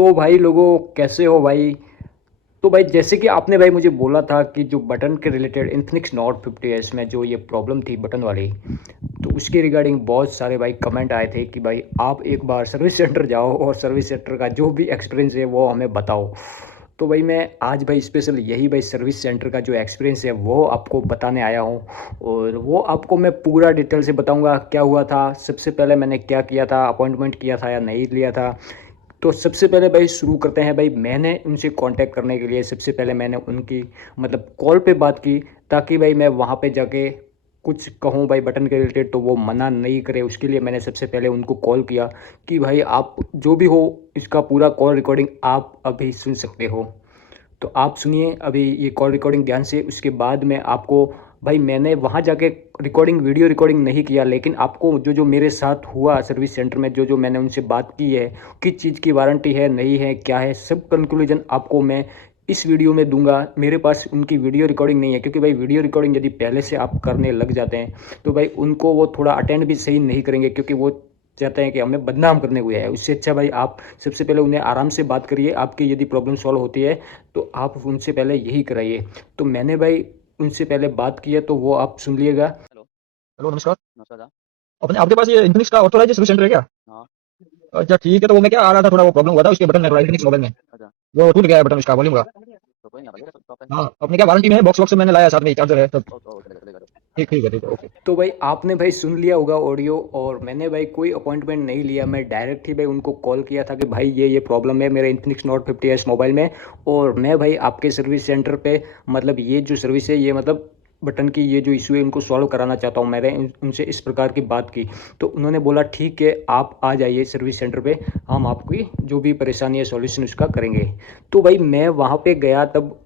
तो भाई लोगों, कैसे हो भाई। तो भाई जैसे कि आपने भाई मुझे बोला था कि जो बटन के रिलेटेड इन्फिनिक्स नॉट 50s में जो ये प्रॉब्लम थी बटन वाली, तो उसके रिगार्डिंग बहुत सारे भाई कमेंट आए थे कि भाई आप एक बार सर्विस सेंटर जाओ और सर्विस सेंटर का जो भी एक्सपीरियंस है वो हमें बताओ। तो भाई मैं आज भाई स्पेशल यही भाई सर्विस सेंटर का जो एक्सपीरियंस है वो आपको बताने आया हूँ। और वो आपको मैं पूरा डिटेल से बताऊंगा क्या हुआ था, सबसे पहले मैंने क्या किया था, अपॉइंटमेंट किया था या नहीं लिया था। तो सबसे पहले भाई शुरू करते हैं भाई, मैंने उनसे कांटेक्ट करने के लिए सबसे पहले मैंने उनकी मतलब कॉल पे बात की, ताकि भाई मैं वहाँ पे जाके कुछ कहूँ भाई बटन के रिलेटेड तो वो मना नहीं करे। उसके लिए मैंने सबसे पहले उनको कॉल किया कि भाई आप जो भी हो इसका पूरा कॉल रिकॉर्डिंग आप अभी सुन सकते हो। तो आप सुनिए अभी ये कॉल रिकॉर्डिंग ध्यान से। उसके बाद में आपको भाई मैंने वहाँ जाके रिकॉर्डिंग वीडियो रिकॉर्डिंग नहीं किया, लेकिन आपको जो जो मेरे साथ हुआ सर्विस सेंटर में, जो जो मैंने उनसे बात की है, किस चीज़ की वारंटी है नहीं है क्या है, सब कंक्लूजन आपको मैं इस वीडियो में दूंगा। मेरे पास उनकी वीडियो रिकॉर्डिंग नहीं है, क्योंकि भाई वीडियो रिकॉर्डिंग यदि पहले से आप करने लग जाते हैं तो भाई उनको वो थोड़ा अटेंड भी सही नहीं करेंगे, क्योंकि वो चाहते हैं कि हमें बदनाम करने को है। उससे अच्छा भाई आप सबसे पहले उन्हें आराम से बात करिए। आपकी यदि प्रॉब्लम सॉल्व होती है तो आप उनसे पहले यही कराइए। तो मैंने भाई उनसे पहले बात की है, तो वो आप सुन लिएगा। हेलो। हेलो, नमस्कार। नमस्कार दा। अपने आपके पास ये इन्फिनिक्स का ऑथोराइज सर्विस सेंटर है क्या? हाँ। अच्छा, ठीक है। तो वो मैं क्या आ रहा था, थोड़ा वो प्रॉब्लम हुआ था उसके बटन में, थोड़ा इन्फिनिक्स मोबाइल में अच्छा। वो टूट गया है बटन उसका, वॉल्यूम का। तो कोई नहीं, आप आइएगा शॉप पे। हाँ, अपने क्या वारंटी में है, बॉक्स वॉक्स मैंने लाया, साथ में चार्जर है सब। ओ चलेगा चलेगा। ठीक ठीक है, ठीक है, ओके। तो भाई आपने भाई सुन लिया होगा ऑडियो, और मैंने भाई कोई अपॉइंटमेंट नहीं लिया, मैं डायरेक्ट ही भाई उनको कॉल किया था कि भाई ये प्रॉब्लम है मेरे इन्फिनिक्स नॉट 50s मोबाइल में। और मैं भाई आपके सर्विस सेंटर पे मतलब ये जो सर्विस है ये मतलब बटन की ये जो इशू है उनको सॉल्व कराना चाहता हूँ। मैंने उनसे इस प्रकार की बात की, तो उन्होंने बोला ठीक है आप आ जाइए सर्विस सेंटर पे, हम आपकी जो भी परेशानी है सॉल्यूशन उसका करेंगे। तो भाई मैं वहाँ पे गया तब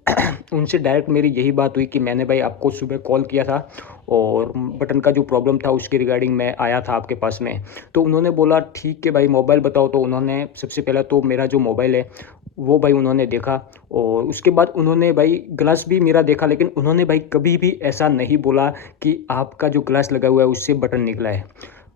उनसे डायरेक्ट मेरी यही बात हुई कि मैंने भाई आपको सुबह कॉल किया था और बटन का जो प्रॉब्लम था उसके रिगार्डिंग मैं आया था आपके पास में। तो उन्होंने बोला ठीक है भाई मोबाइल बताओ। तो उन्होंने सबसे पहला तो मेरा जो मोबाइल है वो भाई उन्होंने देखा, और उसके बाद उन्होंने भाई ग्लास भी मेरा देखा, लेकिन उन्होंने भाई कभी भी ऐसा नहीं बोला कि आपका जो ग्लास लगा हुआ है उससे बटन निकला है।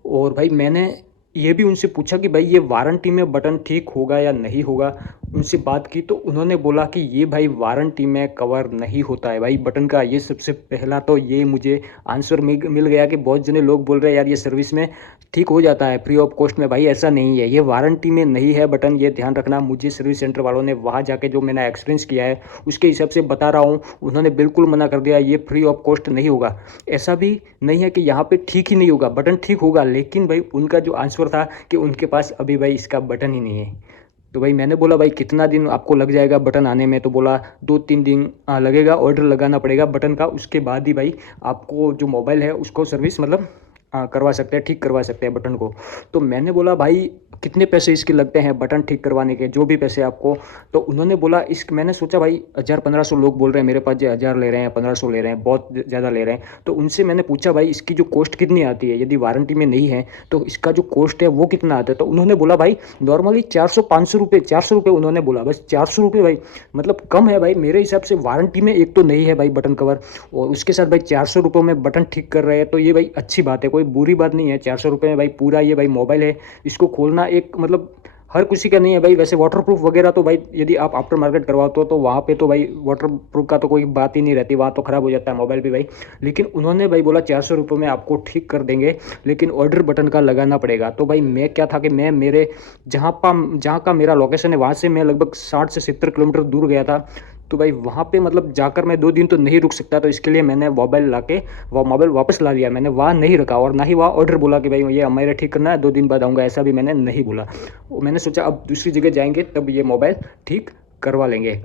और भाई मैंने ये भी उनसे पूछा कि भाई ये वारंटी में बटन ठीक होगा या नहीं होगा। उनसे बात की तो उन्होंने बोला कि ये भाई वारंटी में कवर नहीं होता है भाई बटन का। ये सबसे पहला तो ये मुझे आंसर मिल गया कि बहुत जने लोग बोल रहे हैं यार ये सर्विस में ठीक हो जाता है फ्री ऑफ कॉस्ट में। भाई ऐसा नहीं है, ये वारंटी में नहीं है बटन, ये ध्यान रखना। मुझे सर्विस सेंटर वालों ने वहाँ जाके जो मैंने एक्सपीरियंस किया है उसके हिसाब से बता रहा हूँ, उन्होंने बिल्कुल मना कर दिया ये फ्री ऑफ कॉस्ट नहीं होगा। ऐसा भी नहीं है कि यहाँ पे ठीक ही नहीं होगा, बटन ठीक होगा, लेकिन भाई उनका जो आंसर था कि उनके पास अभी भाई इसका बटन ही नहीं है। तो भाई मैंने बोला भाई कितना दिन आपको लग जाएगा बटन आने में। तो बोला 2-3 दिन लगेगा, ऑर्डर लगाना पड़ेगा बटन का, उसके बाद ही भाई आपको जो मोबाइल है उसको सर्विस मतलब करवा सकते हैं, ठीक करवा सकते हैं बटन को। तो मैंने बोला भाई कितने पैसे इसके लगते हैं बटन ठीक करवाने के, जो भी पैसे आपको। तो उन्होंने बोला इस मैंने सोचा भाई 1000-1500 लोग बोल रहे हैं मेरे पास, जो 1000 ले रहे हैं 1500 ले रहे हैं, बहुत ज़्यादा ले रहे हैं। तो उनसे मैंने पूछा भाई इसकी जो कॉस्ट कितनी आती है, यदि वारंटी में नहीं है तो इसका जो कॉस्ट है वो कितना आता है। तो उन्होंने बोला भाई नॉर्मली 400-500 रुपये, 400 रुपये उन्होंने बोला, बस 400 रुपये भाई मतलब कम है भाई मेरे हिसाब से। वारंटी में एक तो नहीं है भाई बटन कवर, और उसके साथ भाई 400 रुपये में बटन ठीक कर रहे हैं, तो ये भाई अच्छी बात है, कोई बुरी बात नहीं है। 400 रुपये में भाई पूरा ये भाई मोबाइल है, इसको खोलना एक मतलब हर किसी का नहीं है भाई। वैसे वाटर प्रूफ वगैरह तो भाई यदि आप आफ्टर मार्केट करवाते हो तो वहाँ पे तो भाई वाटर प्रूफ का तो कोई बात ही नहीं रहती, वहाँ तो ख़राब हो जाता है मोबाइल भी भाई। लेकिन उन्होंने भाई बोला 400 रुपये में आपको ठीक कर देंगे, लेकिन ऑर्डर बटन का लगाना पड़ेगा। तो भाई मैं क्या था कि मैं मेरे जहाँ का मेरा लोकेशन है वहाँ से मैं लगभग 60 से 70 किलोमीटर दूर गया था। तो भाई वहाँ पे मतलब जाकर मैं 2 दिन तो नहीं रुक सकता, तो इसके लिए मैंने मोबाइल ला के वो मोबाइल वापस ला लिया। मैंने वहाँ नहीं रखा और ना ही वहाँ ऑर्डर बोला कि भाई ये हमारे ठीक करना है 2 दिन बाद आऊँगा, ऐसा भी मैंने नहीं बोला। मैंने सोचा अब दूसरी जगह जाएंगे तब ये मोबाइल ठीक करवा लेंगे।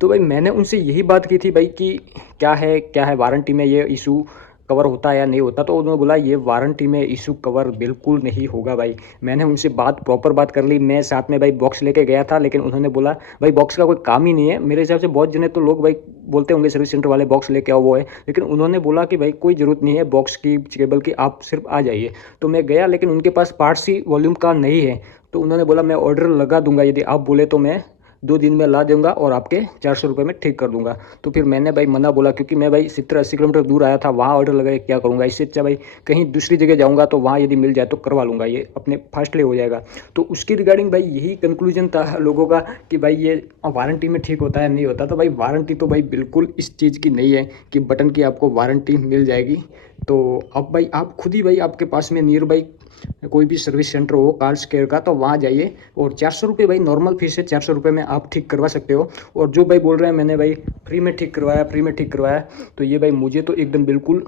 तो भाई मैंने उनसे यही बात की थी भाई कि क्या है वारंटी में ये इशू कवर होता है या नहीं होता। तो उन्होंने बोला ये वारंटी में इशू कवर बिल्कुल नहीं होगा भाई। मैंने उनसे प्रॉपर बात कर ली, मैं साथ में भाई बॉक्स लेके गया था, लेकिन उन्होंने बोला भाई बॉक्स का कोई काम ही नहीं है। मेरे हिसाब से बहुत जने तो लोग भाई बोलते होंगे सर्विस सेंटर वाले बॉक्स लेके आओ वो है, लेकिन उन्होंने बोला कि भाई कोई ज़रूरत नहीं है बॉक्स की केबल की, आप सिर्फ आ जाइए। तो मैं गया, लेकिन उनके पास पार्ट्स ही वॉल्यूम का नहीं है। तो उन्होंने बोला मैं ऑर्डर लगा दूंगा, यदि आप बोले तो मैं 2 दिन में ला दूंगा और आपके 400 रुपये में ठीक कर दूंगा। तो फिर मैंने भाई मना बोला, क्योंकि मैं भाई 70-80 किलोमीटर दूर आया था, वहाँ ऑर्डर लगा के क्या करूँगा। इससे अच्छा भाई कहीं दूसरी जगह जाऊँगा तो वहाँ यदि मिल जाए तो करवा लूँगा, ये अपने फास्टली हो जाएगा। तो उसकी रिगार्डिंग भाई यही कंक्लूजन था लोगों का कि भाई ये वारंटी में ठीक होता है नहीं होता। तो भाई वारंटी तो भाई बिल्कुल इस चीज़ की नहीं है कि बटन की आपको वारंटी मिल जाएगी। तो अब भाई आप खुद ही भाई आपके पास में नियर बाई कोई भी सर्विस सेंटर हो कार्स केयर का, तो वहाँ जाइए और 400 रुपये भाई नॉर्मल फीस है, 400 रुपये में आप ठीक करवा सकते हो। और जो भाई बोल रहे हैं मैंने भाई फ्री में ठीक करवाया, फ्री में ठीक करवाया, तो ये भाई मुझे तो एकदम बिल्कुल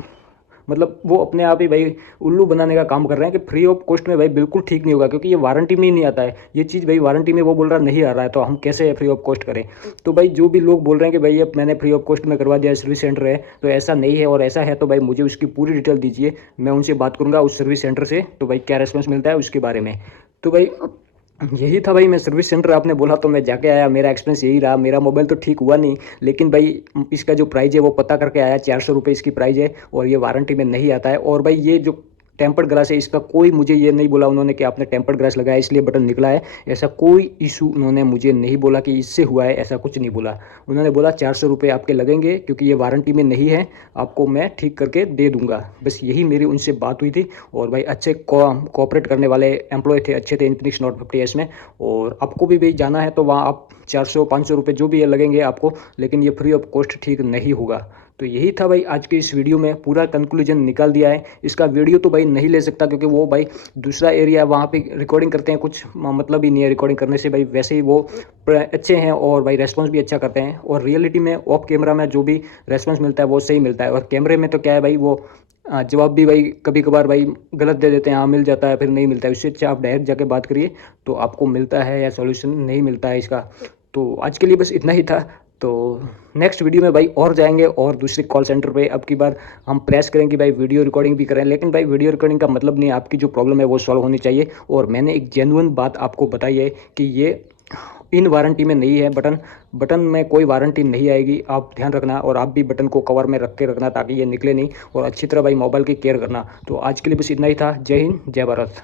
मतलब वो अपने आप ही भाई उल्लू बनाने का काम कर रहे हैं कि फ्री ऑफ कॉस्ट में भाई बिल्कुल ठीक नहीं होगा, क्योंकि ये वारंटी में ही नहीं आता है ये चीज़। भाई वारंटी में वो बोल रहा नहीं आ रहा है, तो हम कैसे फ्री ऑफ कॉस्ट करें। तो भाई जो भी लोग बोल रहे हैं कि भाई ये मैंने फ्री ऑफ कॉस्ट में करवा दिया सर्विस सेंटर है, तो ऐसा नहीं है। और ऐसा है तो भाई मुझे उसकी पूरी डिटेल दीजिए, मैं उनसे बात करूँगा उस सर्विस सेंटर से, तो भाई क्या रेस्पॉन्स मिलता है उसके बारे में। तो भाई यही था भाई, मैं सर्विस सेंटर आपने बोला तो मैं जाके आया, मेरा एक्सपीरियंस यही रहा। मेरा मोबाइल तो ठीक हुआ नहीं, लेकिन भाई इसका जो प्राइस है वो पता करके आया, 400 रुपये इसकी प्राइस है और ये वारंटी में नहीं आता है। और भाई ये जो टेम्पर्ड ग्लास है इसका कोई मुझे ये नहीं बोला उन्होंने कि आपने टेम्पर्ड ग्लास लगाया इसलिए बटन निकला है, ऐसा कोई इशू उन्होंने मुझे नहीं बोला कि इससे हुआ है, ऐसा कुछ नहीं बोला। उन्होंने बोला 400 रुपये आपके लगेंगे क्योंकि ये वारंटी में नहीं है, आपको मैं ठीक करके दे दूंगा। बस यही मेरी उनसे बात हुई थी। और भाई अच्छे कोऑपरेट करने वाले एम्प्लॉय थे, अच्छे थे इन्फिनिक्स नोट 50s में। और आपको भी जाना है तो वहाँ आप 400-500 रुपये जो भी ये लगेंगे आपको, लेकिन ये फ्री ऑफ कॉस्ट ठीक नहीं होगा। तो यही था भाई आज के इस वीडियो में, पूरा कंक्लूजन निकाल दिया है। इसका वीडियो तो भाई नहीं ले सकता क्योंकि वो भाई दूसरा एरिया वहाँ पे रिकॉर्डिंग करते हैं, कुछ मतलब ही नहीं है रिकॉर्डिंग करने से। भाई वैसे ही वो अच्छे हैं और भाई रेस्पॉन्स भी अच्छा करते हैं, और रियलिटी में ऑफ कैमरा में जो भी रेस्पॉन्स मिलता है वो सही मिलता है। और कैमरे में तो क्या है भाई, वो जवाब भी भाई कभी कभार भाई गलत दे देते हैं, हाँ मिल जाता है फिर नहीं मिलता है। उससे अच्छा आप डायरेक्ट जाके बात करिए तो आपको मिलता है या सॉल्यूशन नहीं मिलता है इसका। तो आज के लिए बस इतना ही था। तो नेक्स्ट वीडियो में भाई और जाएंगे और दूसरे कॉल सेंटर पे अब की बार हम प्रेस करेंगे भाई वीडियो रिकॉर्डिंग भी करें। लेकिन भाई वीडियो रिकॉर्डिंग का मतलब नहीं, आपकी जो प्रॉब्लम है वो सॉल्व होनी चाहिए। और मैंने एक जेन्युइन बात आपको बताई है कि ये इन वारंटी में नहीं है बटन में कोई वारंटी नहीं आएगी, आप ध्यान रखना। और आप भी बटन को कवर में रख के रखना ताकि ये निकले नहीं, और अच्छी तरह भाई मोबाइल की केयर करना। तो आज के लिए बस इतना ही था। जय हिंद, जय भारत।